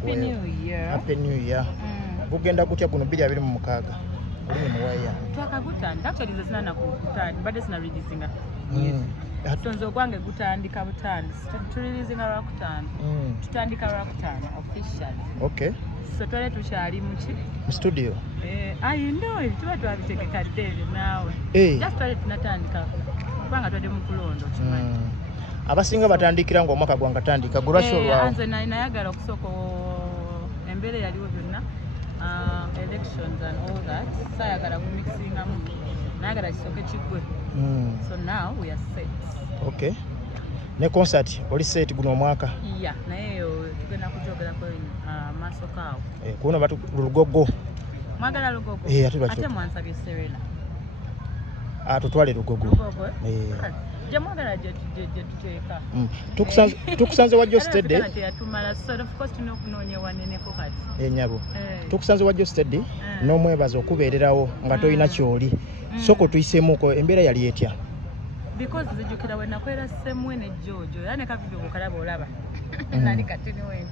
Happy New Year. Happy New Year. Bugenda kutya kuno 2026. Oli muwaya. Twakagutandika actually ze sinana kugutandika badde sina releasinga. Tonzo kwange gutandika butandi. Releasinga lwakutanda. Tutandika lwakutanda officially. Okay. So twale tukyali mu studio. I know tuba twabitegekadde ebyo naawe. Just twale tunatandika. Kubanga twade mu kulondo kimanyi. Abasinga batandikira ngo omwaka gwangatandika gulwasho lwawo. Anze nayagala okusooka embeera yaliwo byonna. Elections and all that. Sayagala kumixingamu. Nayagala kisooke kigwe. So now we are set. Okay. Ne concert oli set guno omwaka? Yeah, naye tugenda kujogera ko masoka awo. Kuno batu Lugogo. Mwagala Lugogo. Ate mwansabye Serena. Tutwale Lugogo. Lugogo. Jamwagala je tuteeka. Tukusanze wajjo steady. Yatumala so of course tunokunonye wanene ko kati. Nyabo. Tukusanze wajjo steady n'omwebaza okubeererawo nga toyina kyoli. Soko tuyisemuko embeera yali etya. Because zijukira we nakwera semwe ne Jojo yani ka video kokalaba olaba. Nali katini we.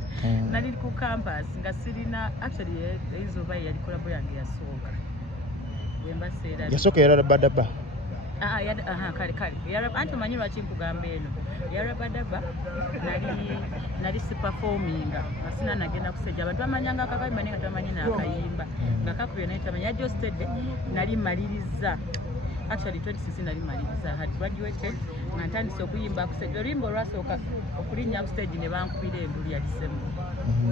Nali ku campus nga sirina actually ezo bayi yali collabo yange yasoka. Wemba sera. Yasoka era badaba. Kale. Yara antu manyi lwaki nkugamba eno. Yara badaba nali si performing. Asina nagenda kusejja abantu amanyanga akabayi mani katamanyi na akayimba. Ngakakuye naye tamanyi ajjo stage nali maliriza. Actually 2016 nali maliriza had graduated natandise okuyimba kusejja limbo lwasooka okulinnya ku stage ne bankubira embuli ya December.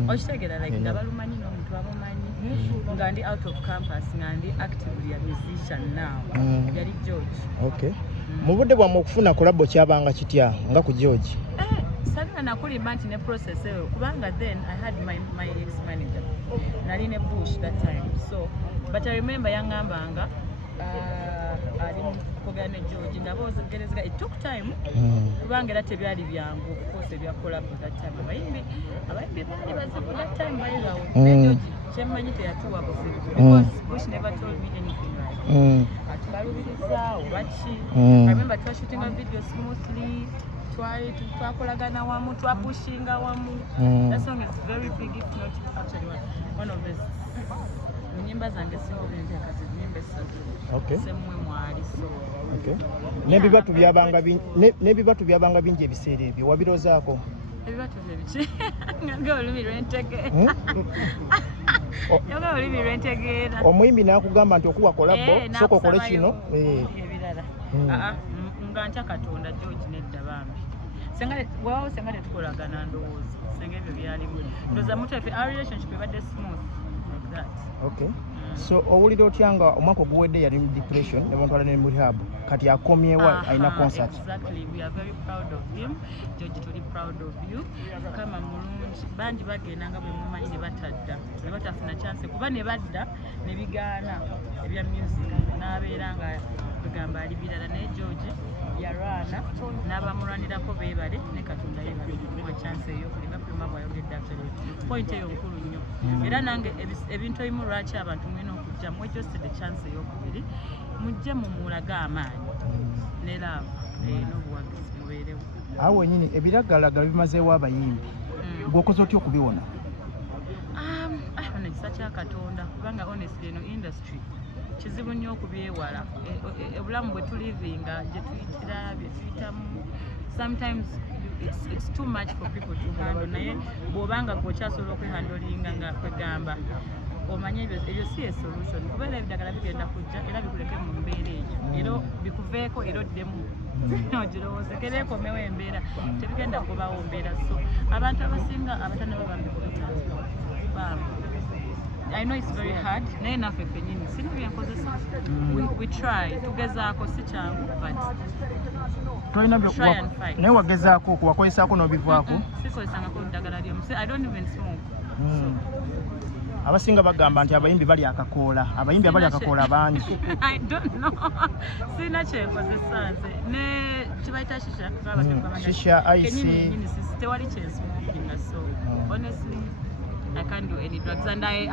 Okitegera like ngabalumanyi n'omuntu abamanyi nga ndi out of campus nga ndi actively a musician now. Yali George. Okay. Mu budde bwa okufuna collabo kyabanga kitya nga ku George? Sabina nakuli manti ne process eyo kubanga then I had my ex manager. Nali ne Bush that time. So but I remember yangambanga ali kugane George ndaboza gerezga it took time kubanga era tebyali byangu of course ebya collab that time abayimbi bali bazibu that time bayilawo George chemanyi teyatuwa buzibu because Bush never told me anything right atubalubiriza wachi I remember shooting a video smoothly twakolagana wamu twapushinga wamu that song is very big if not actually one of the nyimba zange single akazi nyimba sasa. Okay. Semwe mwali so. Okay. Nebibatu byabanga bingi ebiseera ebyo wabirozaako. Ebibatu bye nganga olumi lwentegera. Nganga olumi lwentegera. Omuyimbi nakugamba nti okuwa collabo soko kole kino. Ebirala. Nganja Katonda George nedda bambi. Sengale tukolagana ndowooza. Senge ebyo byalimu. Ndoza mutu efe our relationship ebadde smooth like that. Okay. So owulira otyanga omwaka oguwedde yali mu depression nebantwala ne mu rehab kati akomyewa aina concert. Exactly, we are very proud of him. George tuli proud of you. Kama mulungi banji bagendanga bwe mumanyi ne batadda ne batafuna chance kuba ne badda ne bigaana ebya music n'abeeranga kugamba ali birala ne George yarwana n'abamulwanirako beebale ne Katonda yeebale mu chance eyo kulinga kulima bwayogedde actually point eyo nkulu nnyo era nange ebintu ebimu lwaki abantu mwino okujja mwejo the chance ey'okubiri mujje mumulaga amaanyi ne love n'obuwagizi mubeerewo awo nyini ebiragalaga bimazeewo abayimbi gwokoze otya okubiwona? Ekisa kya Katonda kubanga honestly eno industry kizibu nnyo okubyewala obulamu bwe tulivinga gye tuyitira bye tuyitamu sometimes it's too much for people to handle naye bw'obanga gw'okyasobola okwehandolinga nga kwegamba omanye ebyo si solution kubeera ebidagala bigenda kujja era bikuleke mu mbeera eyo era bikuveeko era oddemu ogirowoozekera ekomewo embeera tebigenda kubawo mbeera so abantu abasinga abatannaba bambi bambi I know it's very hard. Naye naffe fenyini sina byenkozesa. We try. Tugezaako si kyangu but toyina byokuwa. Naye wagezaako okuwakolesaako n'obivaako? Sikozesangako ddagala lyomu. I don't even smoke. Abasinga bagamba nti abayimbi bali akakoola. Abayimbi abali akakoola bangi. I don't know. Sina kyenkozesa nze. Ne kibayita shisha. Shisha, ice. Kenyini tewali kyensmokinga so honestly I can't do any drugs and I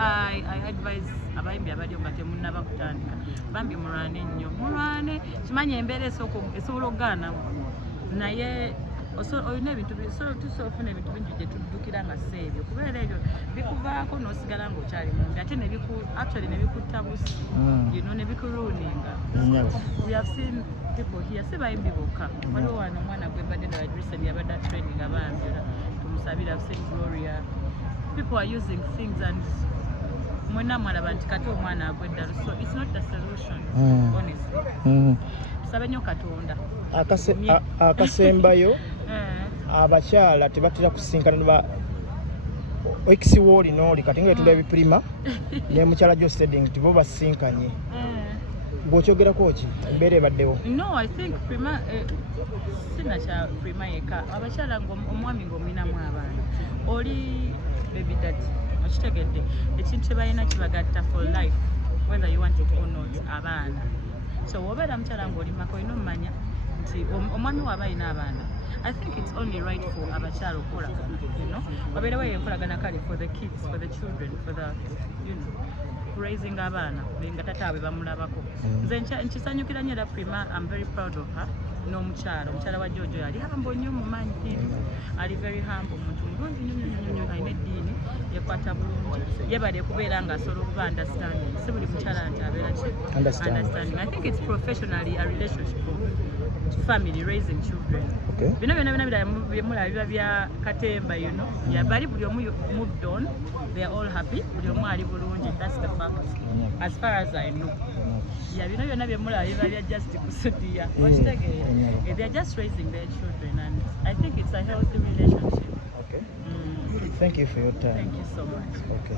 advise abayimbi abali nga temunnaba kutandika bambi mulwane nnyo mulwane kimanyi embeera esobola okugaana naye olina ebintu tusobola okufuna ebintu bingi gye tuddukira nga si ebyo kubeera ebyo bikuvaako n'osigala ng'okyali mumbi ate actually ne bikutta busi ne bikuruuninga. We have seen people here si bayimbi bokka waliwo wano omwana gwe mbadde ndala recently yabadde training abambira tumusabira I've seen Gloria. People are using things and mwena mwalaba nti kati omwana agwe eddalu, so it's not the solution honestly. Tusabe nnyo Katonda. Akasembayo abakyala tebatera kusinkana ba ekissiwooli n'oli kati nga etunda ebipirima ne mukyala gyo steding tibo basinkanye. Bw'okyogerako ki embeera ebaddewo? No, I think prima sina kya prima yeka abakyala omwami ng'omulinamu abaana oli baby daddy okitegedde ekintu kye balina kibagatta for life whether you want it or not abaana. So wobeera mukyala ng'olimako olina omumanya nti omwami waaba alina abaana. I think it's only right for abakyala okukola wabeerewo enkolagana kale for the kids, for the children, for the raising abaana nga tataabwe bamulabako. Nze nkisanyukira nnyo era Prima, I'm very proud of her. Omukyala wa Jojo yali humble nnyo mumanyi, ali very humble, muntu mulungi nnyo, alina eddiini yekwata bulungi, yebale okubeera nga asobola okuba understanding. Si buli mukyala nti abeera understanding. I think it's professionally a relationship of family raising children. Bino byonna byemulaba biba bya katemba bali buli omu moved on, they are all happy, buli omu ali bulungi. That's the fact as far as I know. Bino byonna byemulaba biba bya just kusudiya okitegeera. They are just raising their children and I think it's a healthy relationship. Thank you for your time. Thank you so much. Okay.